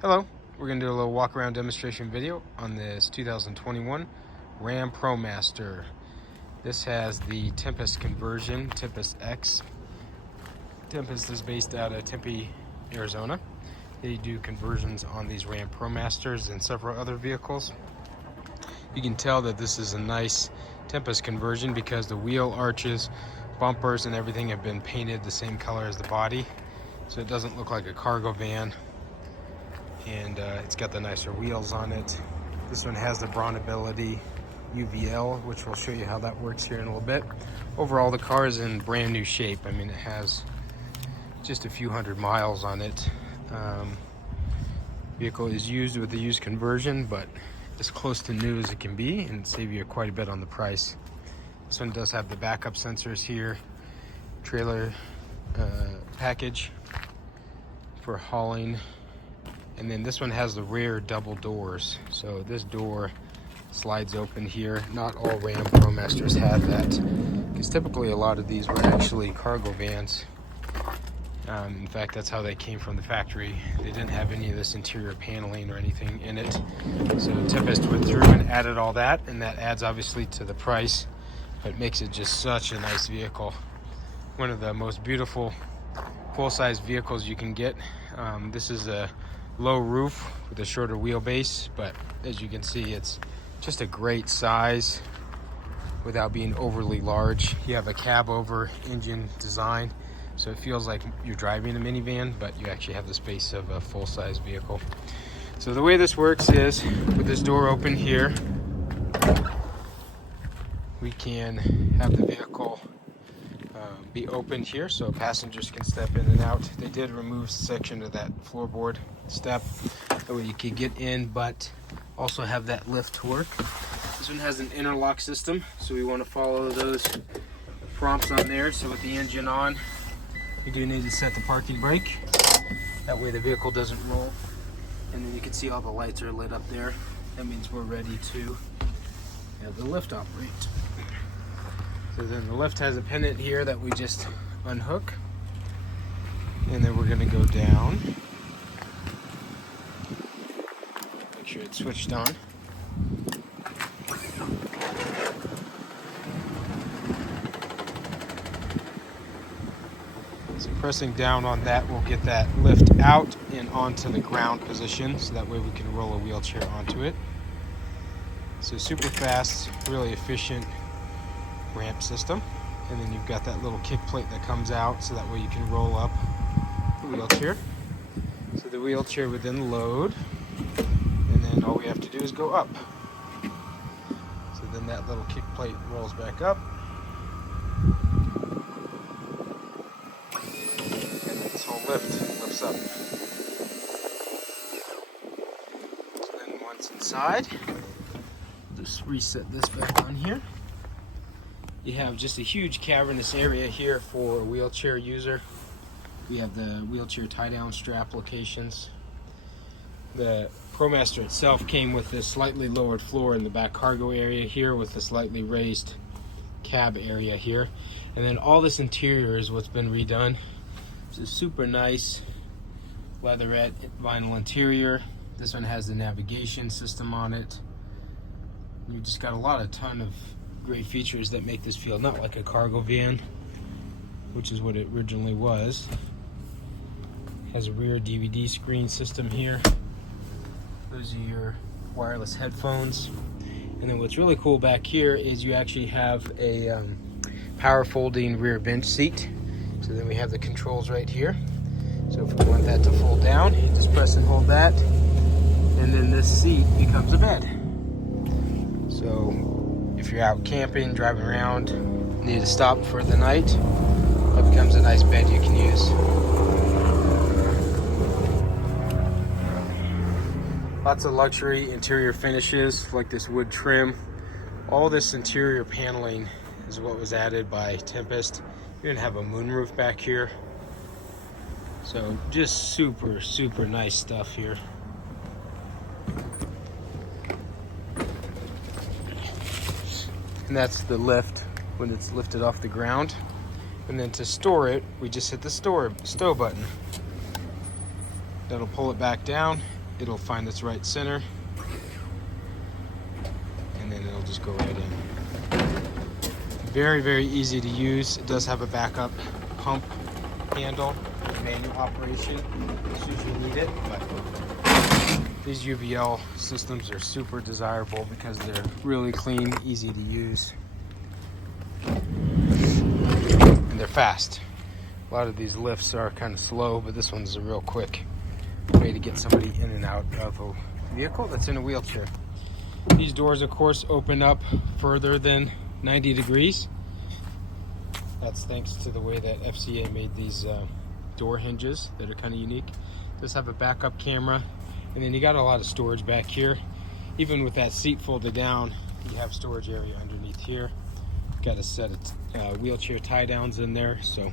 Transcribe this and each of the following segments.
Hello, we're going to do a little walk around demonstration video on this 2021 Ram ProMaster. This has the Tempest conversion, Tempest X. Tempest is based out of Tempe, Arizona. They do conversions on these Ram ProMasters and several other vehicles. You can tell that this is a nice Tempest conversion because the wheel arches, bumpers, and everything have been painted the same color as the body, so it doesn't look like a cargo van. And it's got the nicer wheels on it. This one has the Braunability UVL, which we'll show you how that works here in a little bit. Overall, the car is in brand new shape. I mean, it has just a few hundred miles on it. Vehicle is used with the used conversion, but as close to new as it can be and save you quite a bit on the price. This one does have the backup sensors here, trailer package for hauling. And then this one has the rear double doors. So this door slides open here. Not all Ram ProMasters have that, because typically a lot of these were actually cargo vans. In fact, that's how they came from the factory. They didn't have any of this interior paneling or anything in it. So Tempest went through and added all that, and that adds obviously to the price, but makes it just such a nice vehicle. One of the most beautiful full-size vehicles you can get. This is a low roof with a shorter wheelbase, but as you can see, it's just a great size without being overly large. You have a cab over engine design, so it feels like you're driving a minivan, but you actually have the space of a full-size vehicle. So the way this works is, with this door open here, we can have the vehicle be opened here so passengers can step in and out. They did remove a section of that floorboard step, that way you could get in but also have that lift to work. This one has an interlock system, so we want to follow those prompts on there. So with the engine on, you do need to set the parking brake, that way the vehicle doesn't roll. And then you can see all the lights are lit up there. That means we're ready to have the lift operate. So then the lift has a pennant here that we just unhook, and then we're going to go down. Make sure it's switched on. So pressing down on that will get that lift out and onto the ground position, so that way we can roll a wheelchair onto it. So super fast, really efficient ramp system. And then you've got that little kick plate that comes out, so that way you can roll up the wheelchair. So the wheelchair would then load, and then all we have to do is go up. So then that little kick plate rolls back up, and this whole lift lifts up. So then once inside, just reset this back on here. You have just a huge cavernous area here for a wheelchair user. We have the wheelchair tie-down strap locations. The ProMaster itself came with this slightly lowered floor in the back cargo area here, with a slightly raised cab area here. And then all this interior is what's been redone. It's a super nice leatherette vinyl interior. This one has the navigation system on it. You just got a ton of great features that make this feel not like a cargo van, which is what it originally was. Has a rear DVD screen system here. Those are your wireless headphones. And then what's really cool back here is you actually have a power folding rear bench seat. So then we have the controls right here. So if we want that to fold down, you just press and hold that, and then this seat becomes a bed. So if you're out camping, driving around, need to stop for the night, that becomes a nice bed you can use. Lots of luxury interior finishes, like this wood trim. All this interior paneling is what was added by Tempest. You're gonna have a moonroof back here. So just super, super nice stuff here. And that's the lift when it's lifted off the ground. And then to store it, we just hit the stow button. That'll pull it back down, it'll find its right center, and then it'll just go right in. Very, very easy to use. It does have a backup pump handle, manual operation as soon as you need it, but these UVL systems are super desirable because they're really clean, easy to use, and they're fast. A lot of these lifts are kind of slow, but this one's a real quick way to get somebody in and out of a vehicle that's in a wheelchair. These doors, of course, open up further than 90 degrees. That's thanks to the way that FCA made these door hinges that are kind of unique. Does have a backup camera, and then you got a lot of storage back here. Even with that seat folded down, you have storage area underneath here. Got a set of wheelchair tie downs in there, so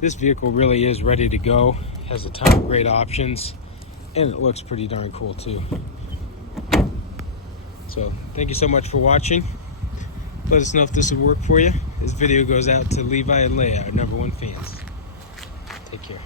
this vehicle really is ready to go. Has a ton of great options, and it looks pretty darn cool too. So thank you so much for watching. Let us know if this would work for you. This video goes out to Levi and Leia, our #1 fans. Take care.